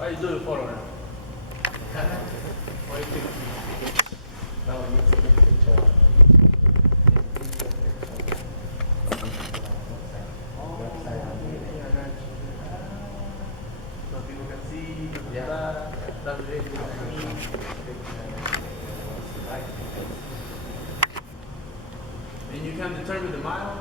Why you do the photo now? Why you take now you take a picture. Website on it. So people can see the Yeah. that's really And you can determine the miles?